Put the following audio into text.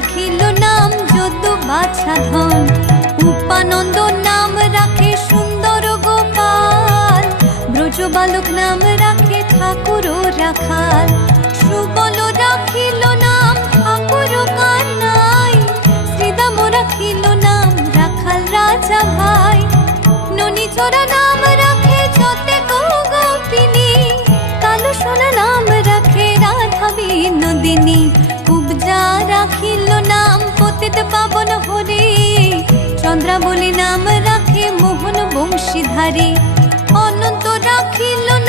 রাখিল নাম যদু বাছা ধন। উপানন্দ নাম রাখে সুন্দর গোপাল, ব্রজ বালক নাম রাখে ঠাকুর রাখাল। সুবল রাখিল নাম ঠাকুর কানাই, শ্রীদাম রাখিল নাম রাখাল রাজা ভাই। ননীচরা নাম রাখে যতে গোপিনী, কালো সোনা নাম রাখে রাধা বিনোদিনী। কুবজা রাখিল নাম পতিত পাবন হরি, চন্দ্রাবলী নাম রাখে মোহন বংশীধারী। অনন্ত রাখিল